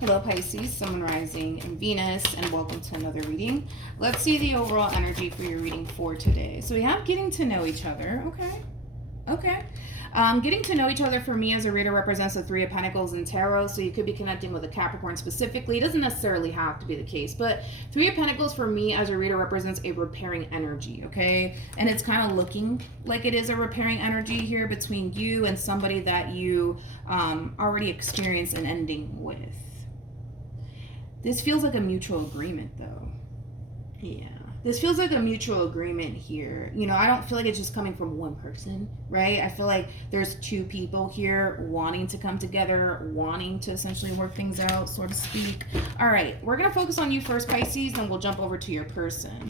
Hello Pisces, Sun, Rising, and Venus, and welcome to another reading. Let's see the overall energy for your reading for today. So we have getting to know each other. Okay. Getting to know each other for me as a reader represents the Three of Pentacles in Tarot, so you could be connecting with a Capricorn specifically. It doesn't necessarily have to be the case, but Three of Pentacles for me as a reader represents a repairing energy, okay? And it's kind of looking like it is a repairing energy here between you and somebody that you already experienced an ending with. This feels like a mutual agreement, though. Yeah. This feels like a mutual agreement here. You know, I don't feel like it's just coming from one person, right? I feel like there's two people here wanting to come together, wanting to essentially work things out, so to speak. All right, we're going to focus on you first, Pisces, then we'll jump over to your person.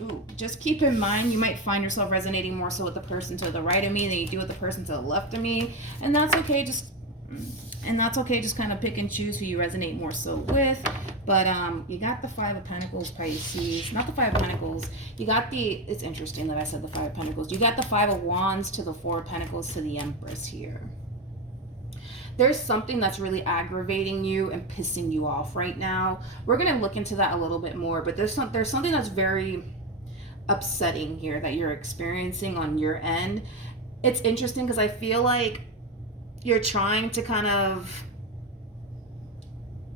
Ooh, just keep in mind, you might find yourself resonating more so with the person to the right of me than you do with the person to the left of me. And that's okay. Just kind of pick and choose who you resonate more so with. But you got the Five of Pentacles, Pisces. Not the Five of Pentacles. You got the, it's interesting that I said the Five of Pentacles. You got the Five of Wands to the Four of Pentacles to the Empress here. There's something that's really aggravating you and pissing you off right now. We're going to look into that a little bit more. But there's something that's very upsetting here that you're experiencing on your end. It's interesting because I feel like you're trying to kind of,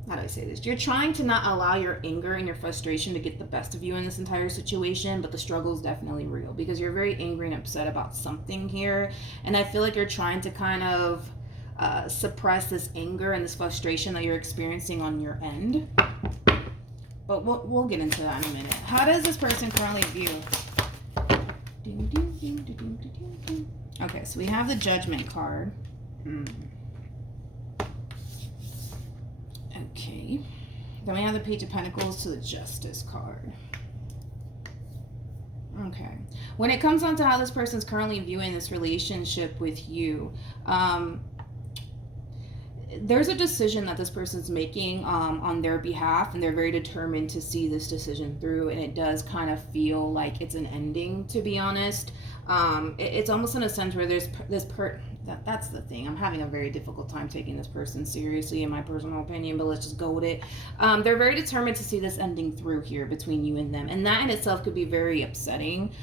how do I say this? You're trying to not allow your anger and your frustration to get the best of you in this entire situation, but the struggle is definitely real because you're very angry and upset about something here. And I feel like you're trying to kind of suppress this anger and this frustration that you're experiencing on your end. But we'll get into that in a minute. How does this person currently view? Okay, so we have the Judgment card. Okay. Then we have the Page of Pentacles to the Justice card. Okay. When it comes down to how this person's currently viewing this relationship with you, there's a decision that this person's making on their behalf, and they're very determined to see this decision through, and it does kind of feel like it's an ending, to be honest. It's almost in a sense where there's that's the thing. I'm having a very difficult time taking this person seriously, in my personal opinion, but let's just go with it. They're very determined to see this ending through here between you and them, and that in itself could be very upsetting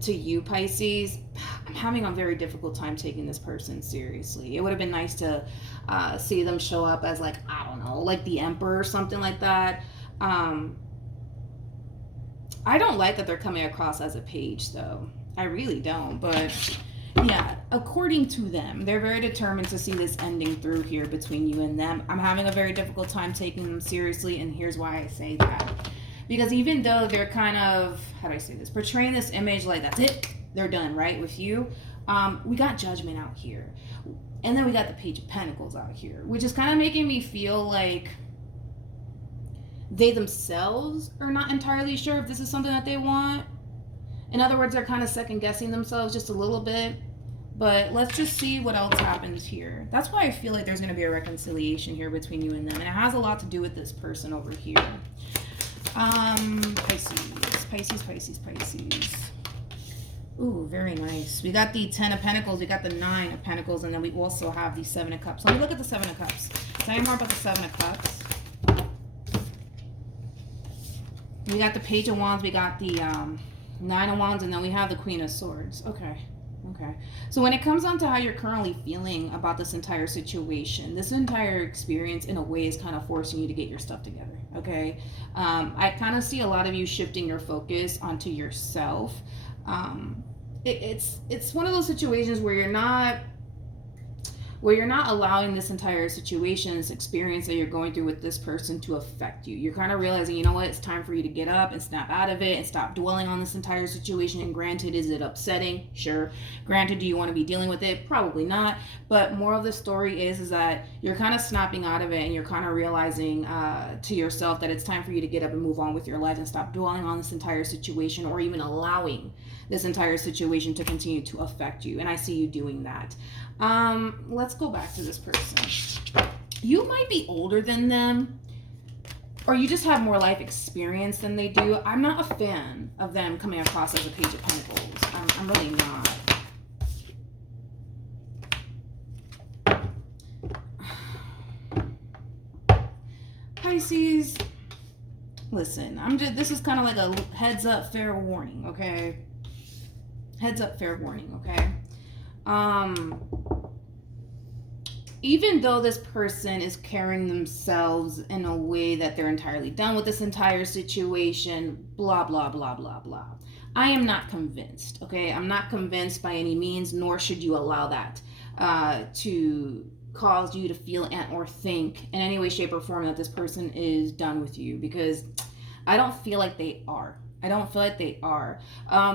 to you, Pisces. I'm having a very difficult time taking this person seriously. It would have been nice to see them show up as, like, I don't know, like the Emperor or something like that. I don't like that they're coming across as a page, though. I really don't, but yeah, according to them, they're very determined to see this ending through here between you and them. I'm having a very difficult time taking them seriously, and here's why I say that. Because even though they're kind of, how do I say this, portraying this image like that's it, they're done, right, with you, we got Judgment out here. And then we got the Page of Pentacles out here, which is kind of making me feel like they themselves are not entirely sure if this is something that they want. In other words, they're kind of second guessing themselves just a little bit. But let's just see what else happens here. That's why I feel like there's going to be a reconciliation here between you and them. And it has a lot to do with this person over here. Pisces. Ooh, very nice. We got the Ten of Pentacles, we got the Nine of Pentacles, and then we also have the Seven of Cups. Let me look at the Seven of Cups. Tell me more about the Seven of Cups. We got the Page of Wands, we got the Nine of Wands, and then we have the Queen of Swords. Okay. So when it comes down to how you're currently feeling about this entire situation, this entire experience in a way is kind of forcing you to get your stuff together, okay? I kind of see a lot of you shifting your focus onto yourself. It's one of those situations where you're not allowing this entire situation, this experience that you're going through with this person to affect you. You're kind of realizing, you know what, it's time for you to get up and snap out of it and stop dwelling on this entire situation. And granted, is it upsetting? Sure. Granted, do you want to be dealing with it? Probably not. But moral of the story is that you're kind of snapping out of it, and you're kind of realizing to yourself that it's time for you to get up and move on with your life and stop dwelling on this entire situation, or even allowing this entire situation to continue to affect you. And I see you doing that. Let's go back to this person. You might be older than them, or you just have more life experience than they do. I'm not a fan of them coming across as a Page of Pentacles. I'm really not. Pisces, listen, this is kind of like a heads up, fair warning, okay? Heads up, fair warning, okay? Even though this person is carrying themselves in a way that they're entirely done with this entire situation, blah, blah, blah, blah, blah. I am not convinced, okay? I'm not convinced by any means, nor should you allow that to cause you to feel and or think in any way, shape, or form that this person is done with you, because I don't feel like they are. I don't feel like they are.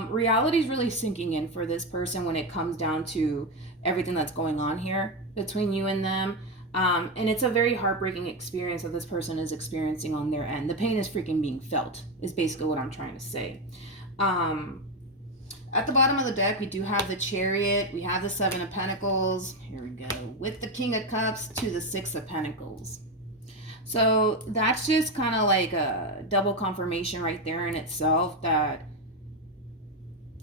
Reality is really sinking in for this person when it comes down to everything that's going on here between you and them. And it's a very heartbreaking experience that this person is experiencing on their end. The pain is freaking being felt, is basically what I'm trying to say. At the bottom of the deck, we do have the Chariot. We have the Seven of Pentacles. Here we go. With the King of Cups to the Six of Pentacles. So that's just kind of like a double confirmation right there in itself, that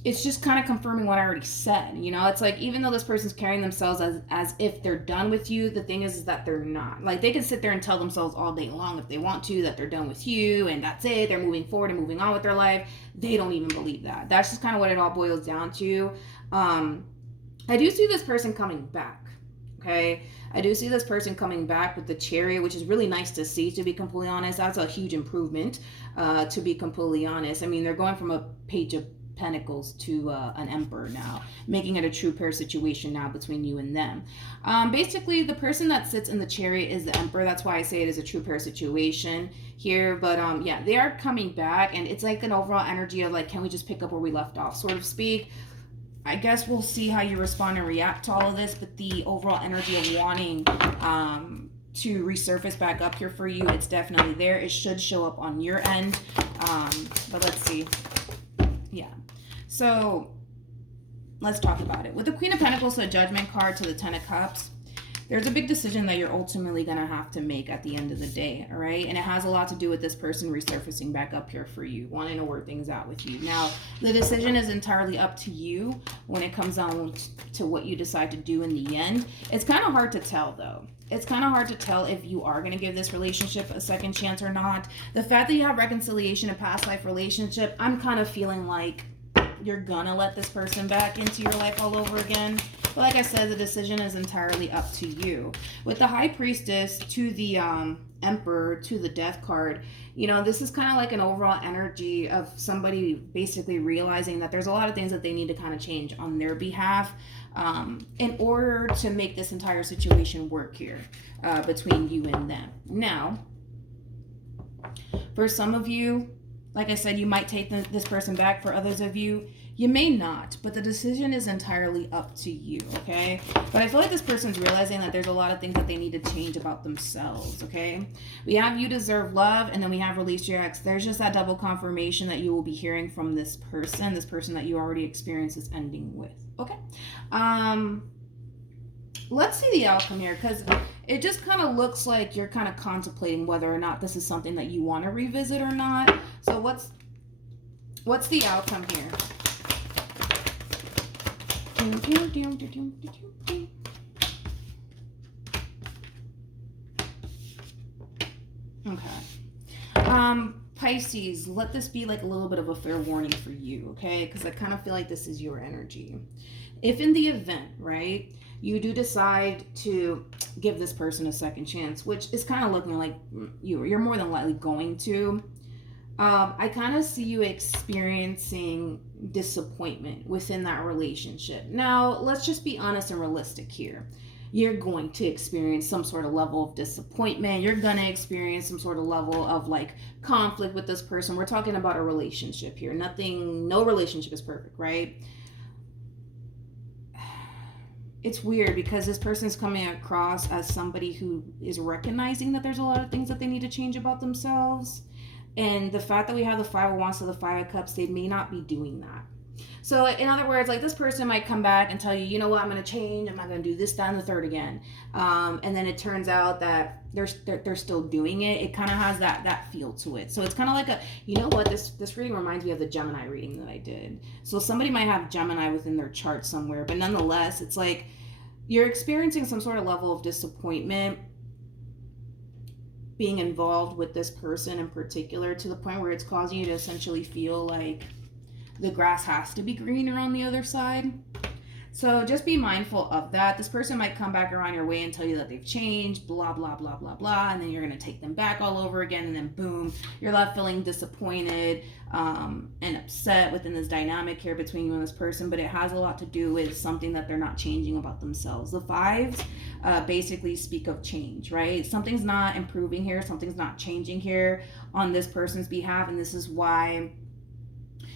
it's just kind of confirming what I already said. You know, it's like, even though this person's carrying themselves as if they're done with you, the thing is that they're not. Like, they can sit there and tell themselves all day long if they want to that they're done with you and that's it, they're moving forward and moving on with their life. They don't even believe that. That's just kind of what it all boils down to. I do see this person coming back. Okay, I do see this person coming back with the Chariot, which is really nice to see, to be completely honest. That's a huge improvement, to be completely honest. I mean, they're going from a Page of Pentacles to an Emperor now, making it a true pair situation now between you and them. Basically, the person that sits in the Chariot is the Emperor. That's why I say it is a true pair situation here. But yeah, they are coming back, and it's like an overall energy of like, can we just pick up where we left off, sort of speak. I guess we'll see how you respond and react to all of this, but the overall energy of wanting to resurface back up here for you, it's definitely there. It should show up on your end, but let's see. Yeah, so let's talk about it. With the Queen of Pentacles, the Judgment card, to the Ten of Cups, there's a big decision that you're ultimately going to have to make at the end of the day, all right? And it has a lot to do with this person resurfacing back up here for you, wanting to work things out with you. Now, the decision is entirely up to you when it comes down to what you decide to do in the end. It's kind of hard to tell, though. It's kind of hard to tell if you are going to give this relationship a second chance or not. The fact that you have reconciliation, a past life relationship, I'm kind of feeling like you're gonna let this person back into your life all over again. But like I said, the decision is entirely up to you. With the High Priestess to the Emperor to the Death card, you know, this is kind of like an overall energy of somebody basically realizing that there's a lot of things that they need to kind of change on their behalf in order to make this entire situation work here between you and them. Now, for some of you, like I said, you might take this person back. For others of you, you may not, but the decision is entirely up to you, okay? But I feel like this person's realizing that there's a lot of things that they need to change about themselves, okay? We have You Deserve Love, and then we have Release Your Ex. There's just that double confirmation that you will be hearing from this person that you already experienced this ending with, okay? Let's see the outcome here, because it just kind of looks like you're kind of contemplating whether or not this is something that you want to revisit or not. So what's the outcome here? Okay. Pisces, let this be like a little bit of a fair warning for you, okay? Because I kind of feel like this is your energy. If in the event, right, you do decide to give this person a second chance, which is kind of looking like you're more than likely going to, I kind of see you experiencing disappointment within that relationship. Now, let's just be honest and realistic here. You're going to experience some sort of level of disappointment. You're going to experience some sort of level of like conflict with this person. We're talking about a relationship here. No relationship is perfect, right? It's weird because this person's coming across as somebody who is recognizing that there's a lot of things that they need to change about themselves. And the fact that we have the Five of Wands to the Five of Cups, they may not be doing that. So in other words, like this person might come back and tell you, you know what, I'm going to change. I'm not going to do this, that, and the third again. And then it turns out that they're still doing it. It kind of has that feel to it. So it's kind of like you know what, this reading reminds me of the Gemini reading that I did. So somebody might have Gemini within their chart somewhere, but nonetheless, it's like you're experiencing some sort of level of disappointment being involved with this person in particular to the point where it's causing you to essentially feel like the grass has to be greener on the other side. So just be mindful of that. This person might come back around your way and tell you that they've changed, blah, blah, blah, blah, blah. And then you're going to take them back all over again. And then boom, you're left feeling disappointed and upset within this dynamic here between you and this person. But it has a lot to do with something that they're not changing about themselves. The fives basically speak of change, right? Something's not improving here. Something's not changing here on this person's behalf. And this is why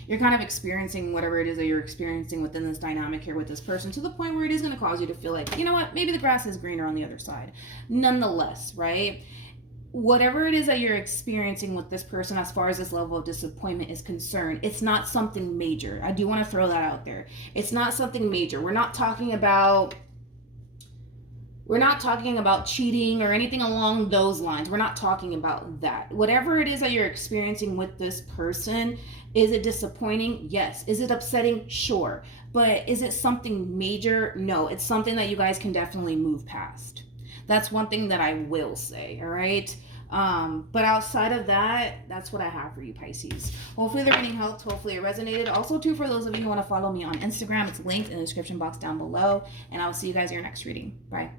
you're kind of experiencing whatever it is that you're experiencing within this dynamic here with this person, to the point where it is going to cause you to feel like, you know what, maybe the grass is greener on the other side. Nonetheless, right? Whatever it is that you're experiencing with this person as far as this level of disappointment is concerned, it's not something major. I do want to throw that out there. It's not something major. We're not talking about cheating or anything along those lines. We're not talking about that. Whatever it is that you're experiencing with this person, is it disappointing? Yes. Is it upsetting? Sure. But is it something major? No. It's something that you guys can definitely move past. That's one thing that I will say, all right? But outside of that, that's what I have for you, Pisces. Hopefully the reading helped. Hopefully it resonated. Also, too, for those of you who want to follow me on Instagram, it's linked in the description box down below. And I will see you guys in your next reading. Bye.